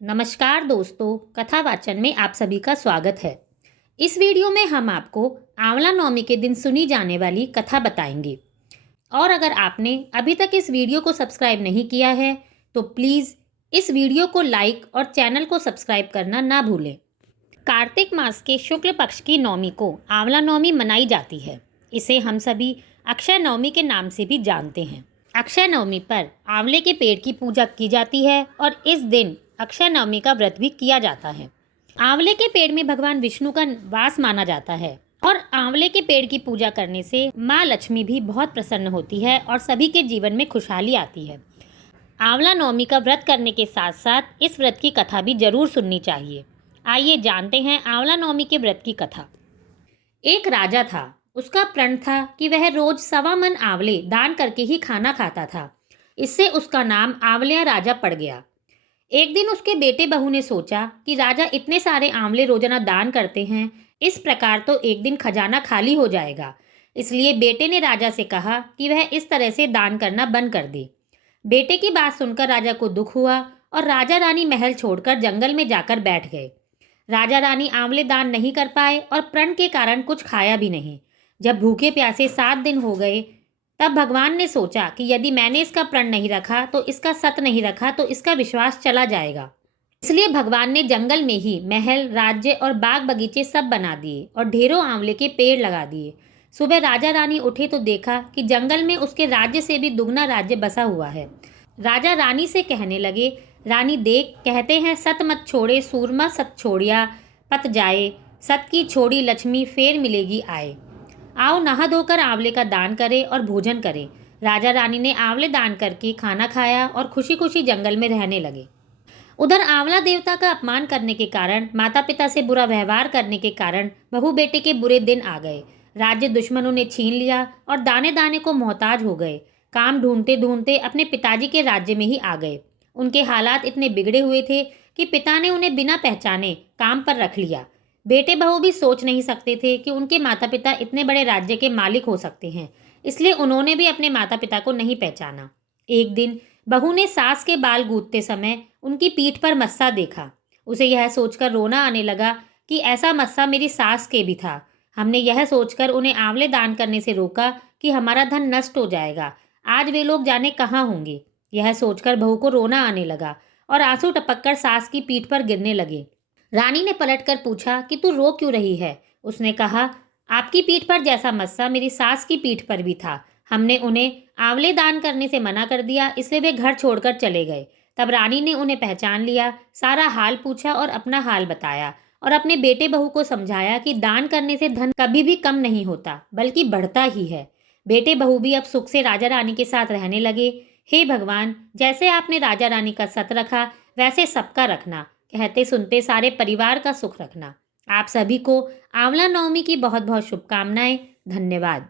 नमस्कार दोस्तों, कथा वाचन में आप सभी का स्वागत है। इस वीडियो में हम आपको आंवला नवमी के दिन सुनी जाने वाली कथा बताएंगे। और अगर आपने अभी तक इस वीडियो को सब्सक्राइब नहीं किया है तो प्लीज़ इस वीडियो को लाइक और चैनल को सब्सक्राइब करना ना भूलें। कार्तिक मास के शुक्ल पक्ष की नवमी को आंवला नवमी मनाई जाती है। इसे हम सभी अक्षय नवमी के नाम से भी जानते हैं। अक्षय नवमी पर आंवले के पेड़ की पूजा की जाती है और इस दिन अक्षय नवमी का व्रत भी किया जाता है। आंवले के पेड़ में भगवान विष्णु का वास माना जाता है और आंवले के पेड़ की पूजा करने से माँ लक्ष्मी भी बहुत प्रसन्न होती है और सभी के जीवन में खुशहाली आती है। आंवला नवमी का व्रत करने के साथ साथ इस व्रत की कथा भी जरूर सुननी चाहिए। आइए जानते हैं आंवला नवमी के व्रत की कथा। एक राजा था। उसका प्रण था कि वह रोज 1.25 मन आंवले दान करके ही खाना खाता था। इससे उसका नाम आंवलिया राजा पड़ गया। एक दिन उसके बेटे बहू ने सोचा कि राजा इतने सारे आंवले रोजाना दान करते हैं, इस प्रकार तो एक दिन खजाना खाली हो जाएगा। इसलिए बेटे ने राजा से कहा कि वह इस तरह से दान करना बंद कर दे। बेटे की बात सुनकर राजा को दुख हुआ और राजा रानी महल छोड़कर जंगल में जाकर बैठ गए। राजा रानी आंवले दान नहीं कर पाए और प्रण के कारण कुछ खाया भी नहीं। जब भूखे प्यासे 7 दिन हो गए तब भगवान ने सोचा कि यदि मैंने इसका प्रण नहीं रखा तो इसका सत नहीं रखा तो इसका विश्वास चला जाएगा। इसलिए भगवान ने जंगल में ही महल, राज्य और बाग बगीचे सब बना दिए और ढेरों आंवले के पेड़ लगा दिए। सुबह राजा रानी उठे तो देखा कि जंगल में उसके राज्य से भी दुगना राज्य बसा हुआ है। राजा रानी से कहने लगे, रानी देख, कहते हैं सत मत छोड़े सूरमा सत छोड़िया पत जाए, सत की छोड़ी लक्ष्मी फेर मिलेगी आए। आओ नहा धोकर आंवले का दान करें और भोजन करें। राजा रानी ने आंवले दान करके खाना खाया और खुशी खुशी जंगल में रहने लगे। उधर आंवला देवता का अपमान करने के कारण, माता पिता से बुरा व्यवहार करने के कारण बहू बेटे के बुरे दिन आ गए। राज्य दुश्मनों ने छीन लिया और दाने दाने को मोहताज हो गए। काम ढूंढते ढूंढते अपने पिताजी के राज्य में ही आ गए। उनके हालात इतने बिगड़े हुए थे कि पिता ने उन्हें बिना पहचाने काम पर रख लिया। बेटे बहू भी सोच नहीं सकते थे कि उनके माता पिता इतने बड़े राज्य के मालिक हो सकते हैं, इसलिए उन्होंने भी अपने माता पिता को नहीं पहचाना। एक दिन बहू ने सास के बाल गूंथते समय उनकी पीठ पर मस्सा देखा। उसे यह सोचकर रोना आने लगा कि ऐसा मस्सा मेरी सास के भी था। हमने यह सोचकर उन्हें आंवले दान करने से रोका कि हमारा धन नष्ट हो जाएगा। आज वे लोग जाने कहाँ होंगे। यह सोचकर बहू को रोना आने लगा और आंसू टपककर सास की पीठ पर गिरने लगे। रानी ने पलटकर पूछा कि तू रो क्यों रही है। उसने कहा, आपकी पीठ पर जैसा मस्सा मेरी सास की पीठ पर भी था। हमने उन्हें आंवले दान करने से मना कर दिया, इसलिए वे घर छोड़कर चले गए। तब रानी ने उन्हें पहचान लिया, सारा हाल पूछा और अपना हाल बताया और अपने बेटे बहू को समझाया कि दान करने से धन कभी भी कम नहीं होता बल्कि बढ़ता ही है। बेटे बहू भी अब सुख से राजा रानी के साथ रहने लगे। हे भगवान, जैसे आपने राजा रानी का सत रखा वैसे सबका रखना, कहते सुनते सारे परिवार का सुख रखना। आप सभी को आंवला नवमी की बहुत बहुत शुभकामनाएं। धन्यवाद।